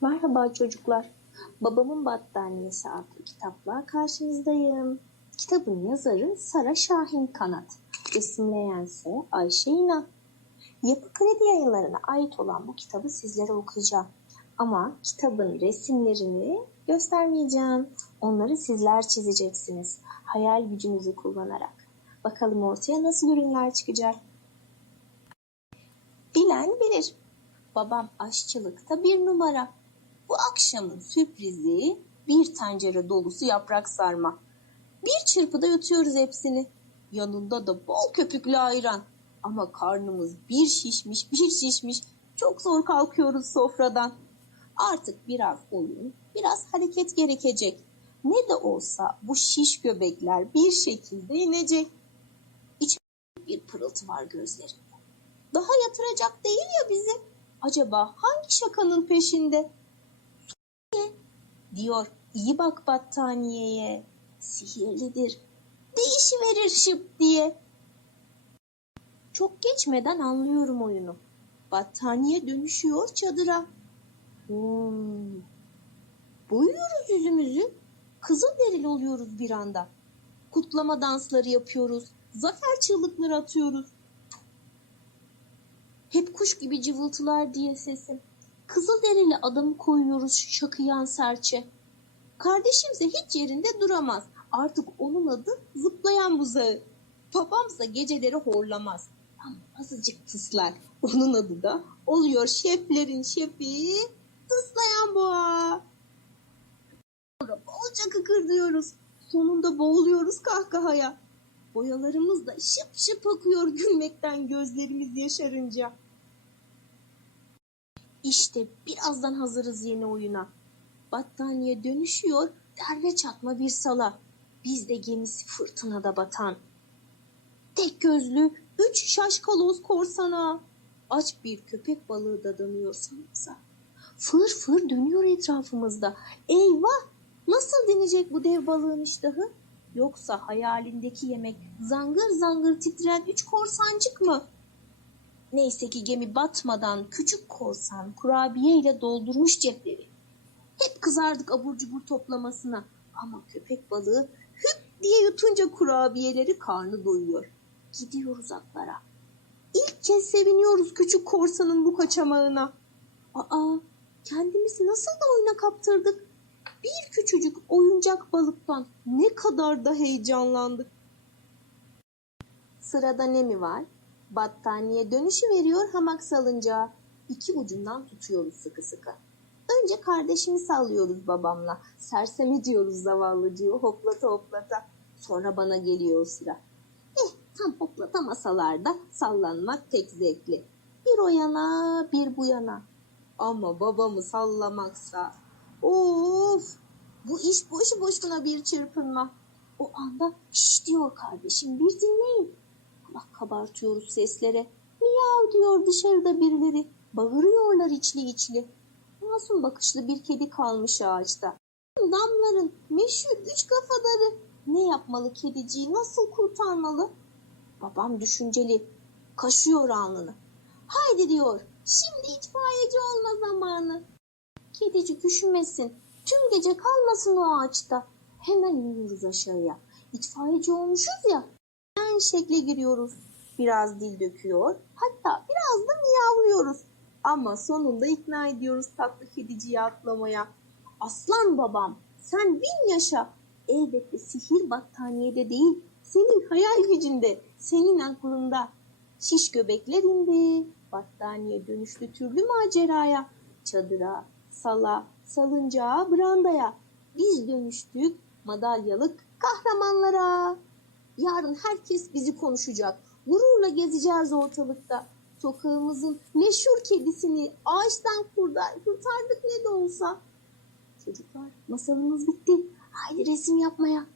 Merhaba çocuklar. Babamın Battaniyesi adlı kitapla karşınızdayım. Kitabın yazarı Sara Şahin Kanat. Resimleyense Ayşe İnan. Yapı Kredi Yayınları'na ait olan bu kitabı sizlere okuyacağım. Ama kitabın resimlerini göstermeyeceğim. Onları sizler çizeceksiniz. Hayal gücünüzü kullanarak. Bakalım ortaya nasıl ürünler çıkacak. Bilen bilir. Babam aşçılıkta bir numara. Bu akşamın sürprizi bir tencere dolusu yaprak sarma. Bir çırpıda yutuyoruz hepsini. Yanında da bol köpüklü ayran. Ama karnımız bir şişmiş bir şişmiş. Çok zor kalkıyoruz sofradan. Artık biraz oyun, biraz hareket gerekecek. Ne de olsa bu şiş göbekler bir şekilde inecek. İç bir pırıltı var gözlerinde. Daha yatıracak değil ya bizi. Acaba hangi şakanın peşinde? Diyor. İyi bak battaniyeye. Sihirlidir. Değişiverir şıp diye. Çok geçmeden anlıyorum oyunu. Battaniye dönüşüyor çadıra. Hmm. Boyuyoruz yüzümüzü. Kızıl derili oluyoruz bir anda. Kutlama dansları yapıyoruz. Zafer çığlıkları atıyoruz. Hep kuş gibi cıvıltılar diye sesim. Kızıl derili adamı koyuyoruz şakıyan serçe. Kardeşimse hiç yerinde duramaz. Artık onun adı zıplayan buzağı. Babamsa geceleri horlamaz. Ama azıcık tıslar. Onun adı da oluyor şeflerin şefi tıslayan boğa. Sonra bolca kıkırdıyoruz. Sonunda boğuluyoruz kahkahaya. Boyalarımız da şıp şıp akıyor gülmekten gözlerimiz yaşarınca. İşte birazdan hazırız yeni oyuna. Battaniye dönüşüyor derve çatma bir sala. Biz de gemisi fırtınada batan. Tek gözlü üç şaşkaloz korsana. Aç bir köpek balığı da danıyor sanırsa. Fır fır dönüyor etrafımızda. Eyvah! Nasıl denecek bu dev balığın iştahı? Yoksa hayalindeki yemek zangır zangır titreyen üç korsancık mı? Neyse ki gemi batmadan küçük korsan kurabiye ile doldurmuş cepleri. Hep kızardık abur cubur toplamasına. Ama köpek balığı hüp diye yutunca kurabiyeleri karnı doyuyor. Gidiyor uzaklara. İlk kez seviniyoruz küçük korsanın bu kaçamağına. Aa, kendimizi nasıl da oyuna kaptırdık. Bir küçücük oyuncak balıktan ne kadar da heyecanlandık. Sırada ne mi var? Battaniye dönüşü veriyor hamak salıncağı. İki ucundan tutuyoruz sıkı sıkı. Önce kardeşimi sallıyoruz babamla. Sersemi diyoruz zavallıcığı hoplata hoplata. Sonra bana geliyor o sıra. Eh tam hoplatamasalar da sallanmak pek zevkli. Bir o yana bir bu yana. Ama babamı sallamaksa of bu iş boşu boşuna bir çırpınma. O anda şş diyor kardeşim bir dinleyin. Allah kabartıyoruz seslere. Miyav diyor dışarıda birileri. Bağırıyorlar içli içli. Masum bakışlı bir kedi kalmış ağaçta. Damların meşhur üç kafadarı. Ne yapmalı kediciyi nasıl kurtarmalı? Babam düşünceli. Kaşıyor alnını. Haydi diyor. Şimdi itfaiyeci olma zamanı. Kedicik üşümesin. Tüm gece kalmasın o ağaçta. Hemen iniyoruz aşağıya. İtfaiyeci olmuşuz ya. Hemen şekle giriyoruz. Biraz dil döküyor. Hatta biraz da miyavlıyoruz. Ama sonunda ikna ediyoruz tatlı kediciyi atlamaya. Aslan babam sen bin yaşa. Elbette sihir battaniyede değil. Senin hayal gücünde, senin aklında. Şiş göbekler indi. Battaniye dönüştü türlü maceraya. Çadıra, sala, salıncağa, brandaya. Biz dönüştük madalyalık kahramanlara. Yarın herkes bizi konuşacak. Gururla gezeceğiz ortalıkta. Sokağımızın meşhur kedisini ağaçtan kurtar, kurtardık ne de olsa. Çocuklar masalımız bitti. Haydi resim yapmaya.